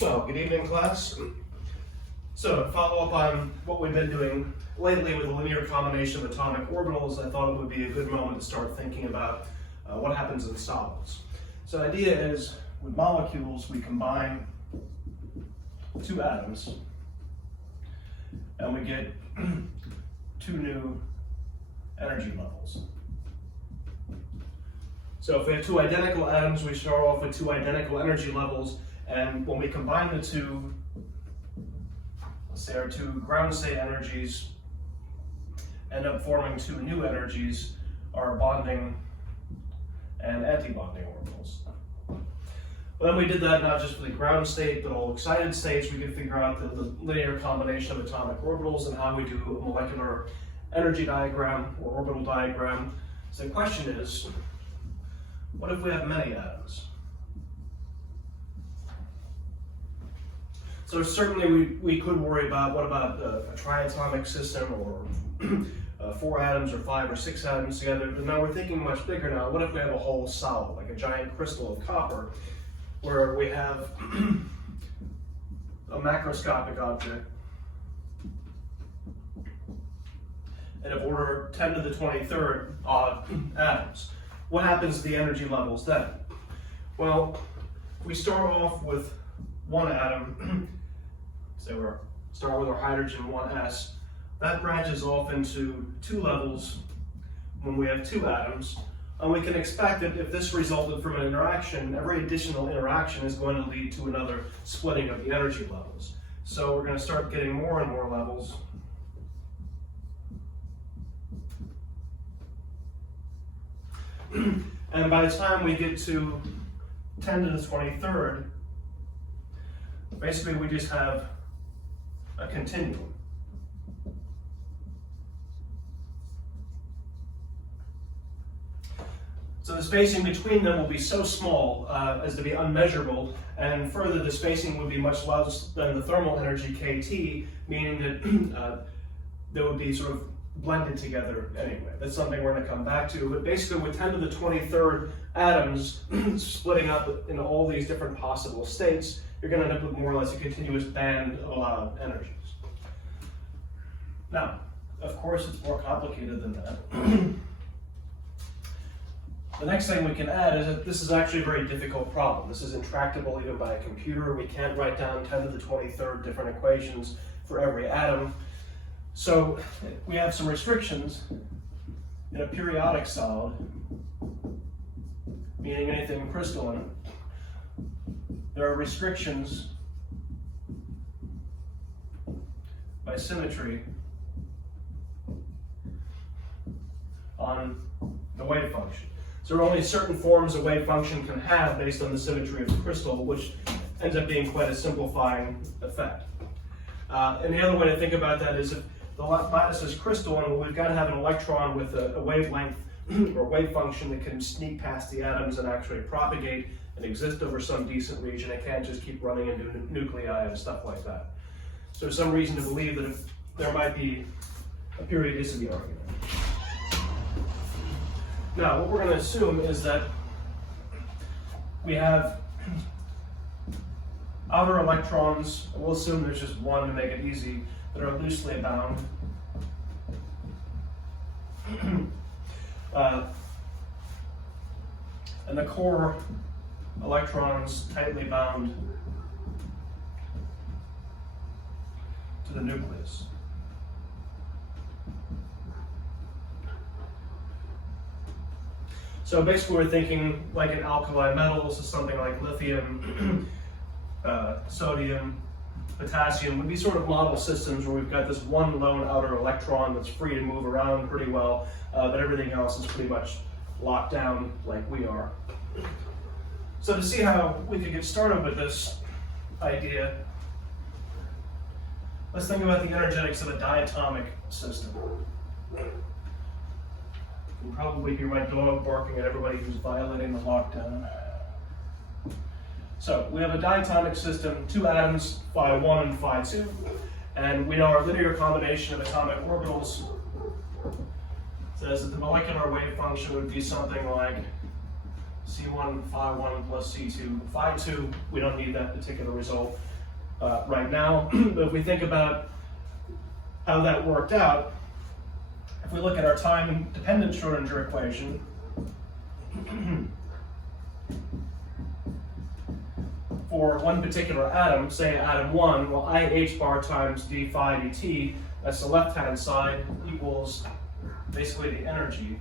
Well, good evening, class. So, to follow up on what we've been doing lately with the linear combination of atomic orbitals, I thought it would be a good moment to start thinking about what happens in solids. So, the idea is, with molecules, we combine two atoms, and we get two new energy levels. So if we have two identical atoms, we start off with two identical energy levels, and when we combine the two, let's say our two ground state energies end up forming two new energies, our bonding and anti-bonding orbitals. Well, then we did that not just for the ground state, but all excited states. We could figure out the linear combination of atomic orbitals and how we do a molecular energy diagram or orbital diagram. So the question is, what if we have many atoms? So certainly we could worry about what about a triatomic system or 4 atoms or 5 or 6 atoms together, but now we're thinking much bigger now. What if we have a whole solid, like a giant crystal of copper, where we have a macroscopic object and of order 10 to the 23rd odd atoms? What happens to the energy levels then? Well, we start off with one atom, so we start with our hydrogen 1s. That branches off into 2 levels when we have 2 atoms. And we can expect that if this resulted from an interaction, every additional interaction is going to lead to another splitting of the energy levels. So we're going to start getting more and more levels. And by the time we get to 10 to the 23rd, basically we just have a continuum. So the spacing between them will be so small as to be unmeasurable, and further the spacing would be much less than the thermal energy kT, meaning that they would be sort of blended together anyway. That's something we're going to come back to, but basically with 10 to the 23rd atoms splitting up into all these different possible states, you're going to end up with more or less a continuous band of a lot of energies. Now, of course it's more complicated than that. The next thing we can add is that this is actually a very difficult problem. This is intractable even by a computer. We can't write down 10 to the 23rd different equations for every atom. So we have some restrictions in a periodic solid, meaning anything crystalline. There are restrictions by symmetry on the wave function. So there are only certain forms a wave function can have based on the symmetry of the crystal, which ends up being quite a simplifying effect. And the other way to think about that is if the lattice is crystalline, we've got to have an electron with a wavelength or wave function that can sneak past the atoms and actually propagate and exist over some decent region. It can't just keep running into nuclei and stuff like that. So there's some reason to believe that if there might be a periodicity argument. Now, what we're going to assume is that we have outer electrons, we'll assume there's just one to make it easy, that are loosely bound. And the core electrons tightly bound to the nucleus. So basically we're thinking like an alkali metal, so something like lithium, sodium, potassium would be sort of model systems where we've got this one lone outer electron that's free to move around pretty well, but everything else is pretty much locked down like we are. So to see how we could get started with this idea, let's think about the energetics of a diatomic system. You'll probably hear my dog barking at everybody who's violating the lockdown. So we have a diatomic system, 2 atoms, phi1 and phi2, and we know our linear combination of atomic orbitals says that the molecular wave function would be something like C1 phi1 plus C2 phi2. We don't need that particular result. right now. But if we think about how that worked out, if we look at our time-dependent Schrodinger equation, for one particular atom, say atom 1, well, I h bar times d phi dt, that's the left-hand side, equals basically the energy,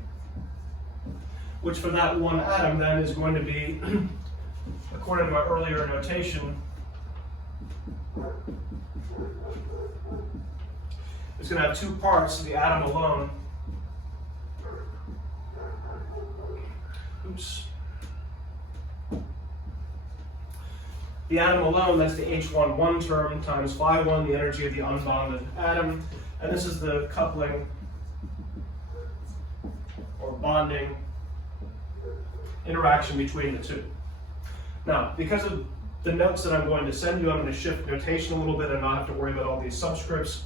which for that one atom then is going to be, according to our earlier notation, it's going to have two parts, the atom alone. Oops. The atom alone, that's the H11 term, times phi1, the energy of the unbonded atom. And this is the coupling or bonding interaction between the two. Now, because of the notes that I'm going to send you, I'm going to shift notation a little bit and not have to worry about all these subscripts.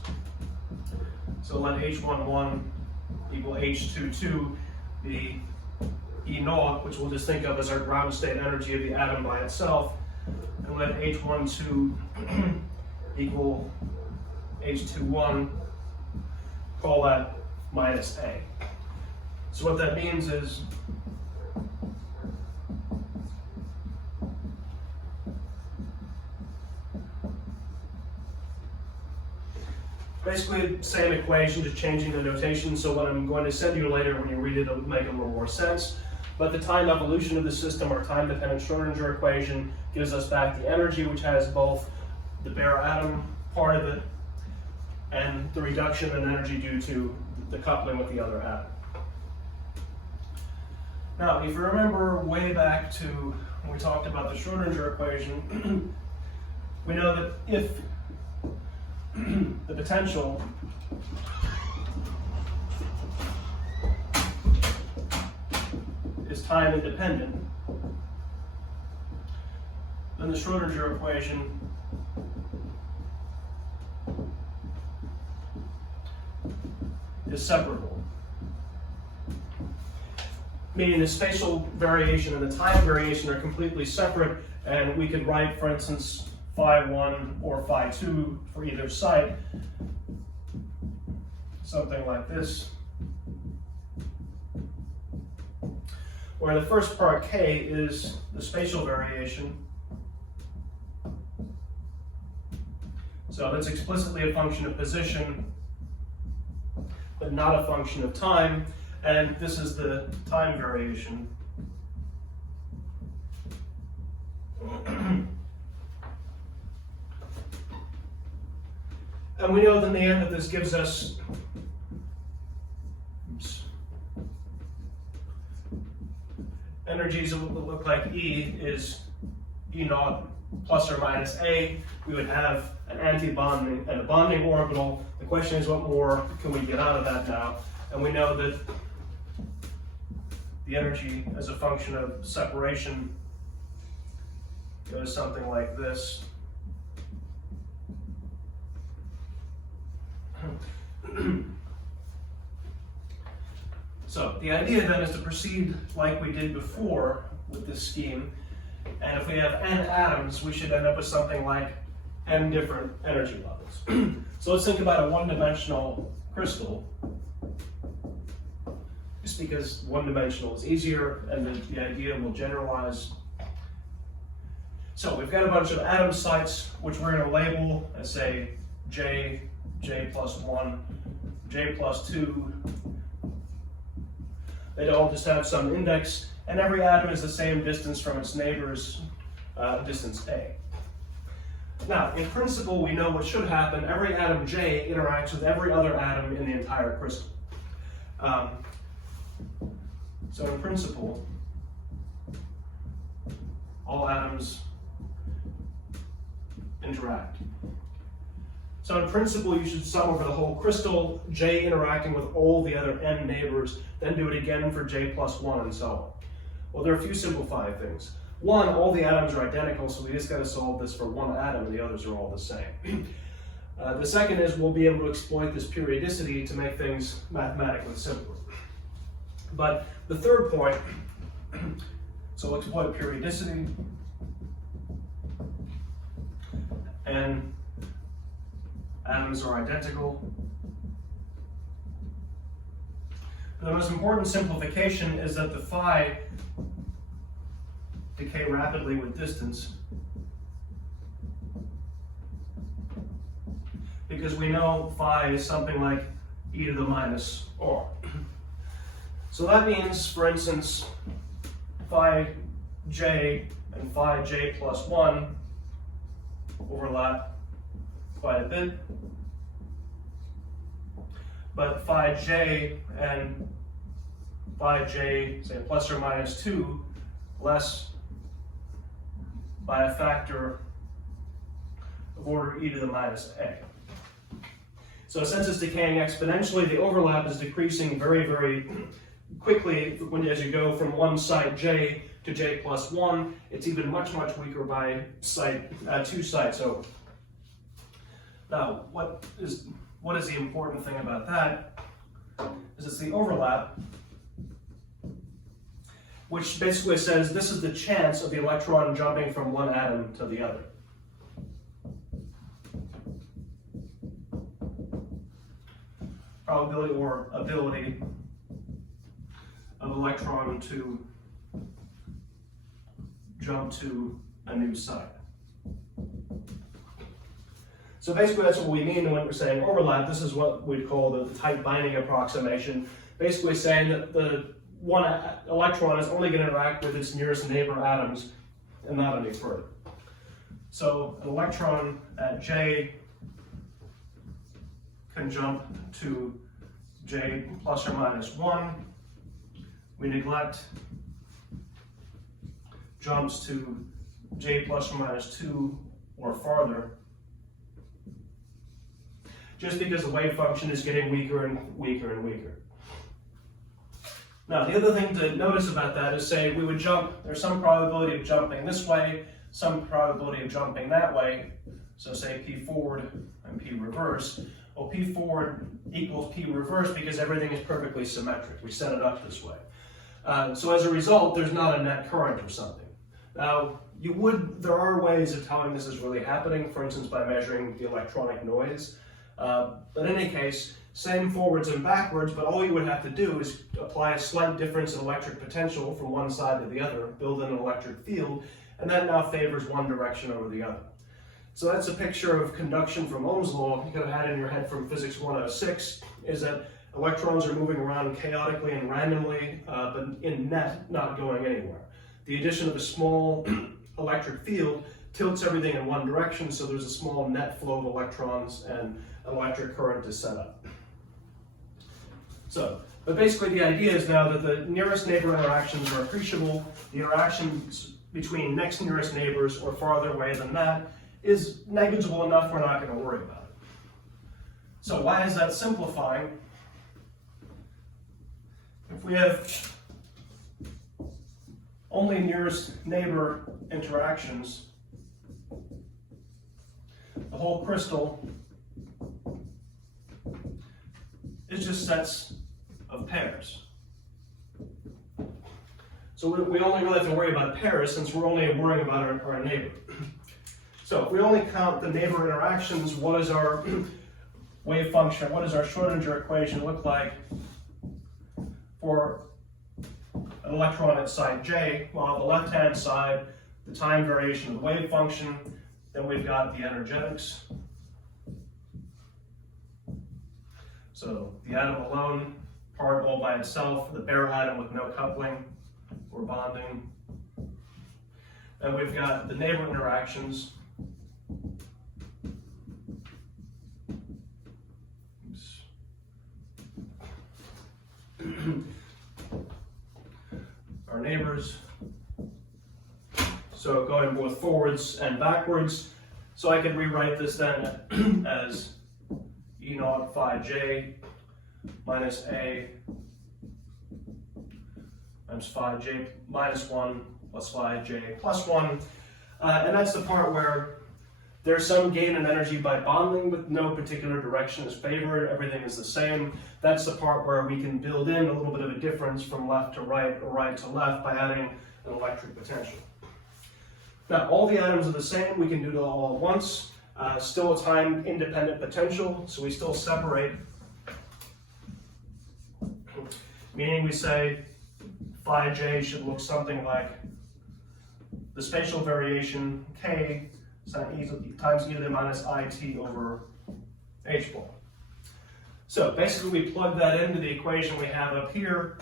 So let H11 equal H22 be E naught, which we'll just think of as our ground state energy of the atom by itself. And let H12 equal H21, call that minus A. So what that means is basically the same equation, just changing the notation. So what I'm going to send you later, when you read it, it'll make a little more sense. But the time evolution of the system, our time-dependent Schrodinger equation, gives us back the energy, which has both the bare atom part of it and the reduction in energy due to the coupling with the other atom. Now, if you remember way back to when we talked about the Schrodinger equation, we know that if the potential is time independent, then the Schrodinger equation is separable. Meaning the spatial variation and the time variation are completely separate, and we could write, for instance, phi1 or phi2 for either site, something like this, where the first part k is the spatial variation. So that's explicitly a function of position, but not a function of time, and this is the time variation. And we know in the end that this gives us energies that look like E is E naught plus or minus A. We would have an anti-bonding and a bonding orbital. The question is, what more can we get out of that now? And we know that the energy as a function of separation goes something like this. So the idea then is to proceed like we did before with this scheme, and if we have n atoms, we should end up with something like n different energy levels. So let's think about a one-dimensional crystal, just because one-dimensional is easier and the idea will generalize. So we've got a bunch of atom sites which we're going to label as, say, J, J plus 1, J plus 2. They all just have some index, and every atom is the same distance from its neighbor's distance A. Now, in principle, we know what should happen. Every atom J interacts with every other atom in the entire crystal. So in principle, all atoms interact. So in principle, you should sum over the whole crystal, J interacting with all the other n neighbors, then do it again for J plus 1 and so on. Well, there are a few simplifying things. One, all the atoms are identical, so we just got to solve this for one atom, and the others are all the same. The second is we'll be able to exploit this periodicity to make things mathematically simpler. But the third point, so we'll exploit periodicity. and atoms are identical. The most important simplification is that the phi decay rapidly with distance, because we know phi is something like e to the minus r. So that means, for instance, phi j and phi j plus 1 overlap quite a bit, but phi j and phi j, say plus or minus 2, less by a factor of order e to the minus a. So since it's decaying exponentially, the overlap is decreasing very, very quickly as you go from one site j to j plus 1. It's even much, much weaker by site 2 sites over. Now, what is the important thing about that is it's the overlap, which basically says this is the chance of the electron jumping from one atom to the other. Probability or ability of electron to jump to a new site. So basically that's what we mean when we're saying overlap. This is what we'd call the tight binding approximation, basically saying that the one electron is only going to interact with its nearest neighbor atoms and not any further. So an electron at j can jump to j plus or minus 1. We neglect jumps to j plus or minus 2 or farther, just because the wave function is getting weaker and weaker and weaker. Now, the other thing to notice about that is, say, we would jump, there's some probability of jumping this way, some probability of jumping that way. So say p forward and p reverse. Well, p forward equals p reverse because everything is perfectly symmetric. We set it up this way. So as a result, there's not a net current or something. Now, there are ways of telling this is really happening, for instance, by measuring the electronic noise. But in any case, same forwards and backwards, but all you would have to do is apply a slight difference in electric potential from one side to the other, build in an electric field, and that now favors one direction over the other. So that's a picture of conduction from Ohm's law. You could have had in your head from Physics 106, is that electrons are moving around chaotically and randomly, but in net, not going anywhere. The addition of a small electric field tilts everything in one direction, so there's a small net flow of electrons and an electric current is set up. So, but basically the idea is now that the nearest neighbor interactions are appreciable. The interactions between next nearest neighbors or farther away than that is negligible enough we're not going to worry about it. So why is that simplifying? If we have only nearest neighbor interactions, the whole crystal is just sets of pairs. So we only really have to worry about pairs since we're only worrying about our neighbor. So if we only count the neighbor interactions, what is our wave function, what does our Schrodinger equation look like for an electron at site j? Well, on the left-hand side, the time variation of the wave function, then we've got the energetics. So the atom alone, part all by itself, the bare atom with no coupling or bonding. Then we've got the neighbor interactions. Our neighbors. So going both forwards and backwards. So I could rewrite this then as E naught phi j minus A times phi j minus 1 plus phi j plus 1. And that's the part where there's some gain in energy by bonding with no particular direction is favored, everything is the same. That's the part where we can build in a little bit of a difference from left to right or right to left by adding an electric potential. Now, all the atoms are the same, we can do it all at once. Still a time-independent potential, so we still separate, meaning we say phi j should look something like the spatial variation k times e to the minus it over h bar. So basically we plug that into the equation we have up here,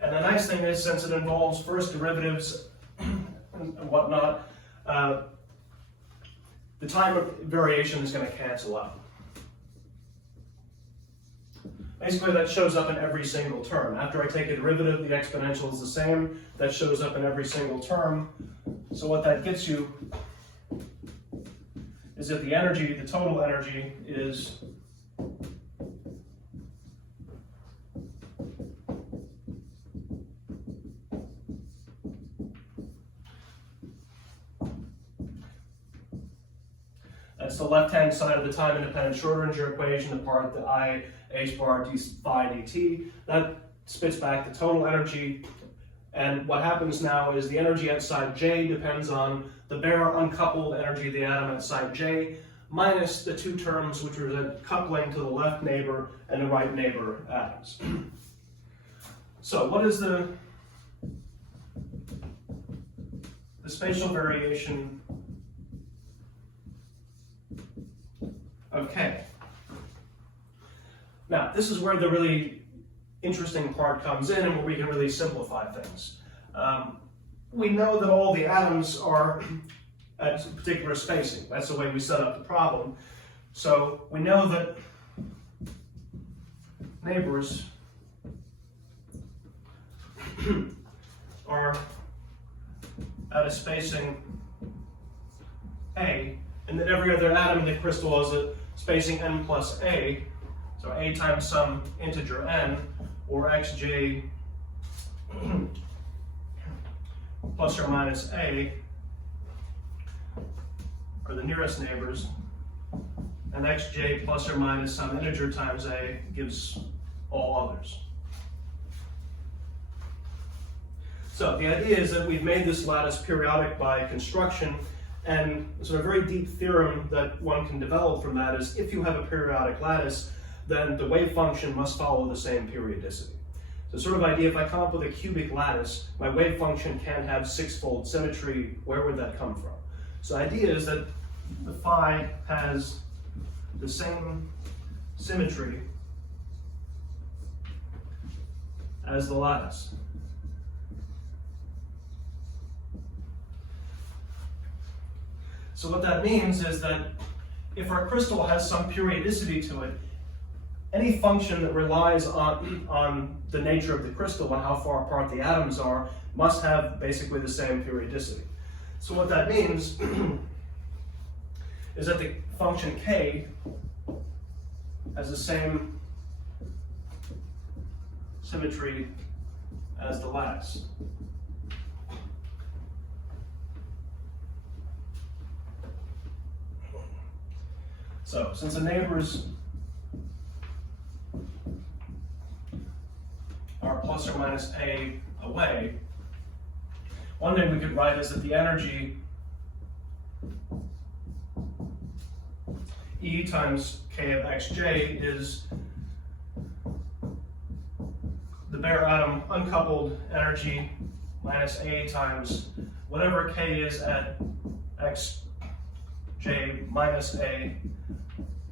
and the nice thing is, since it involves first derivatives and whatnot, the time variation is going to cancel out. Basically, that shows up in every single term. After I take a derivative, the exponential is the same. That shows up in every single term. So what that gets you is that the energy, the total energy, is that's the left-hand side of the time-independent Schrodinger equation, the part that I h bar d phi dt. That spits back the total energy, and what happens now is the energy at site j depends on the bare uncoupled energy of the atom at site j minus the two terms which are the coupling to the left neighbor and the right neighbor atoms. So what is the spatial variation of K? Now, this is where the really interesting part comes in and where we can really simplify things. We know that all the atoms are at a particular spacing. That's the way we set up the problem. So we know that neighbors are at a spacing A, and that every other atom in the crystal is at spacing n plus A, so A times some integer n, or xj plus or minus A are the nearest neighbors, and xj plus or minus some integer times A gives all others. So the idea is that we've made this lattice periodic by construction, and sort of a very deep theorem that one can develop from that is if you have a periodic lattice, then the wave function must follow the same periodicity. So sort of idea, if I come up with a cubic lattice, my wave function can have six-fold symmetry. Where would that come from? So the idea is that the phi has the same symmetry as the lattice. So what that means is that if our crystal has some periodicity to it, any function that relies on the nature of the crystal and how far apart the atoms are must have basically the same periodicity. So what that means is that the function k has the same symmetry as the lattice. So since the neighbors are plus or minus A away, one thing we could write is that the energy E times K of xj is the bare atom uncoupled energy minus A times whatever K is at xj minus A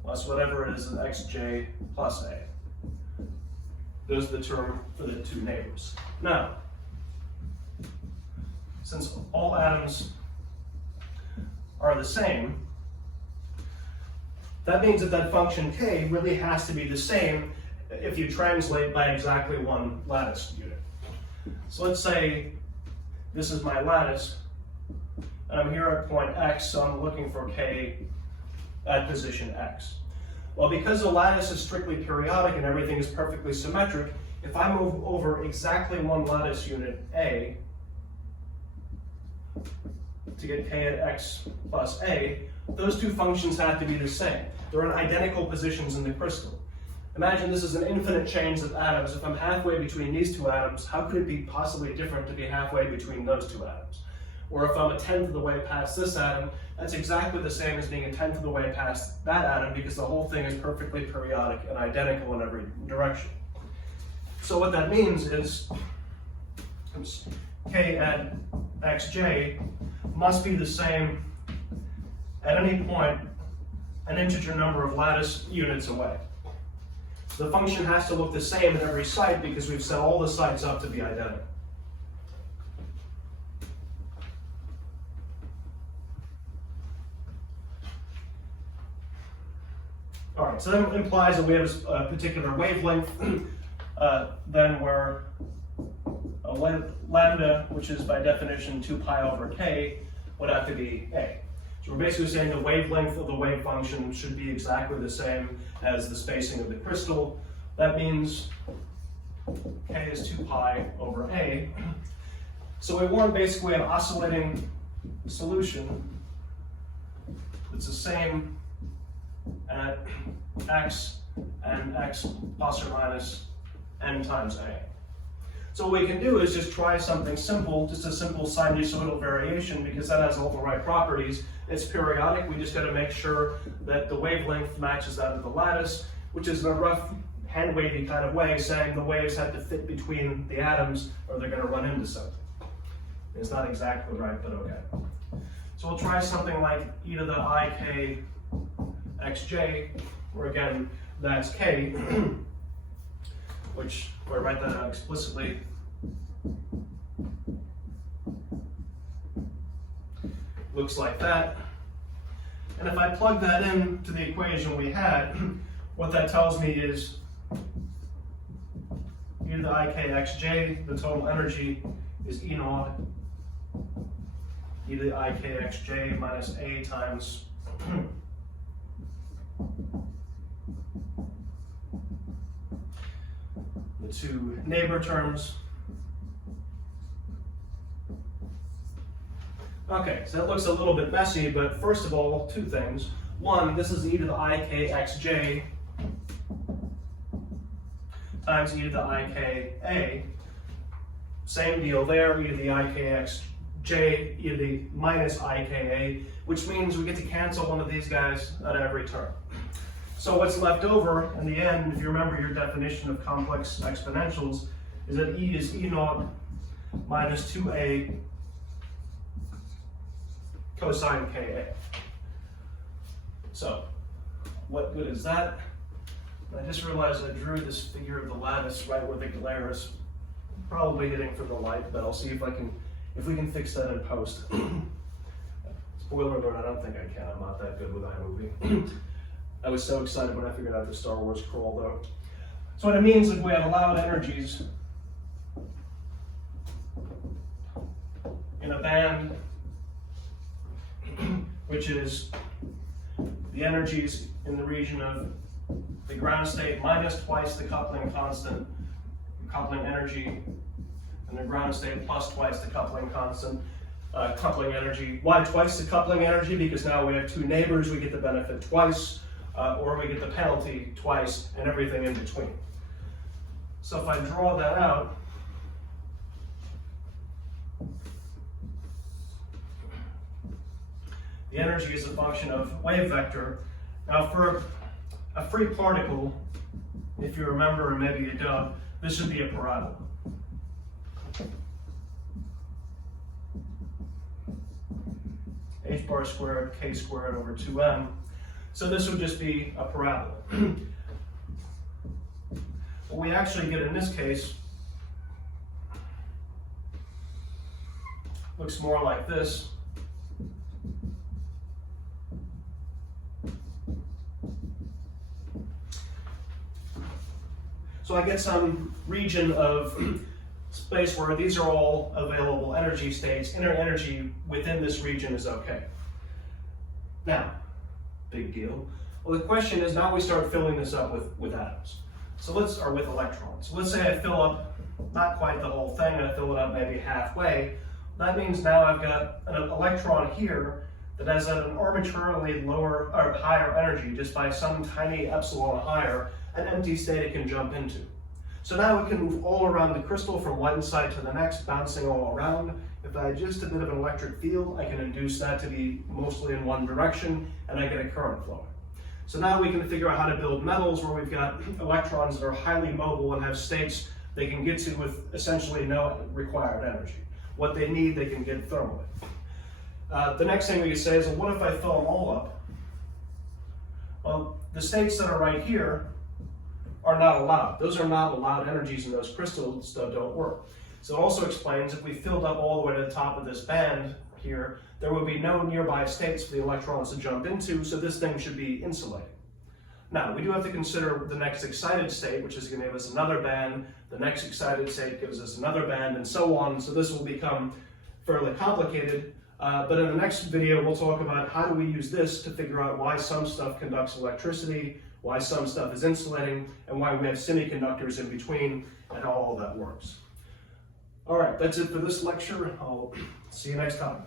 plus whatever it is at xj plus A. Those are the term for the two neighbors. Now, since all atoms are the same, that means that that function k really has to be the same if you translate by exactly one lattice unit. So let's say this is my lattice, and I'm here at point x, so I'm looking for k at position x. Well, because the lattice is strictly periodic and everything is perfectly symmetric, if I move over exactly one lattice unit, A, to get k at x plus A, those two functions have to be the same. They're in identical positions in the crystal. Imagine this is an infinite change of atoms. If I'm halfway between these two atoms, how could it be possibly different to be halfway between those two atoms? or if I'm a tenth of the way past this atom, that's exactly the same as being a tenth of the way past that atom, because the whole thing is perfectly periodic and identical in every direction. So what that means is k at xj must be the same at any point an integer number of lattice units away. So the function has to look the same at every site because we've set all the sites up to be identical. All right, so that implies that we have a particular wavelength, then where a lambda, which is by definition 2 pi over k, would have to be a. So we're basically saying the wavelength of the wave function should be exactly the same as the spacing of the crystal. That means k is 2 pi over a. So we want basically an oscillating solution that's the same at x and x plus or minus n times a. So what we can do is just try something simple, just a simple sinusoidal variation, because that has all the right properties. It's periodic. We just got to make sure that the wavelength matches that of the lattice, which is in a rough hand-wavy kind of way, saying the waves have to fit between the atoms or they're going to run into something. It's not exactly right, but okay. So we'll try something like e to the ik xj, where again, that's k, which, if I write that out explicitly, looks like that. And if I plug that in to the equation we had, what that tells me is e to the ik xj, the total energy is E naught e to the ik xj minus a times the two neighbor terms. Okay, so that looks a little bit messy, but first of all, two things. One, this is e to the ik xj times e to the ik a. Same deal there, e to the ik xj, e to the minus ik a, which means we get to cancel one of these guys at every term. So what's left over in the end, if you remember your definition of complex exponentials, is that e is e naught minus 2a cosine ka. So what good is that? I just realized I drew this figure of the lattice right where the glare is probably hitting from the light, but I'll see if we can fix that in post. Spoiler alert, I don't think I can. I'm not that good with iMovie. I was so excited when I figured out the Star Wars crawl though. So what it means is we have allowed energies in a band which is the energies in the region of the ground state minus twice the coupling constant, coupling energy, and the ground state plus twice the coupling constant, coupling energy. Why twice the coupling energy? Because now we have two neighbors, we get the benefit twice, or we get the penalty twice, and everything in between. So if I draw that out, the energy is a function of wave vector. Now for a free particle, if you remember, and maybe you don't, this would be a parabola. H bar squared, k squared over 2m. So this would just be a parabola. What we actually get in this case looks more like this. So I get some region of space where these are all available energy states. Inner energy within this region is okay. Now, big deal. Well, the question is, now we start filling this up with atoms. So or with electrons. So let's say I fill up not quite the whole thing, and I fill it up maybe halfway. That means now I've got an electron here that has an arbitrarily lower or higher energy, just by some tiny epsilon higher, an empty state it can jump into. So now we can move all around the crystal from one side to the next, bouncing all around. If I adjust a bit of an electric field, I can induce that to be mostly in one direction, and I get a current flowing. So now we can figure out how to build metals where we've got electrons that are highly mobile and have states they can get to with essentially no required energy. What they need, they can get thermally. The next thing we can say is, well, what if I fill them all up? Well, the states that are right here are not allowed. Those are not allowed energies, and those crystals don't work. So it also explains if we filled up all the way to the top of this band here, there would be no nearby states for the electrons to jump into, so this thing should be insulating. Now, we do have to consider the next excited state, which is going to give us another band. The next excited state gives us another band, and so on. So this will become fairly complicated. But in the next video, we'll talk about how do we use this to figure out why some stuff conducts electricity, why some stuff is insulating, and why we have semiconductors in between, and how all that works. All right, that's it for this lecture. I'll see you next time.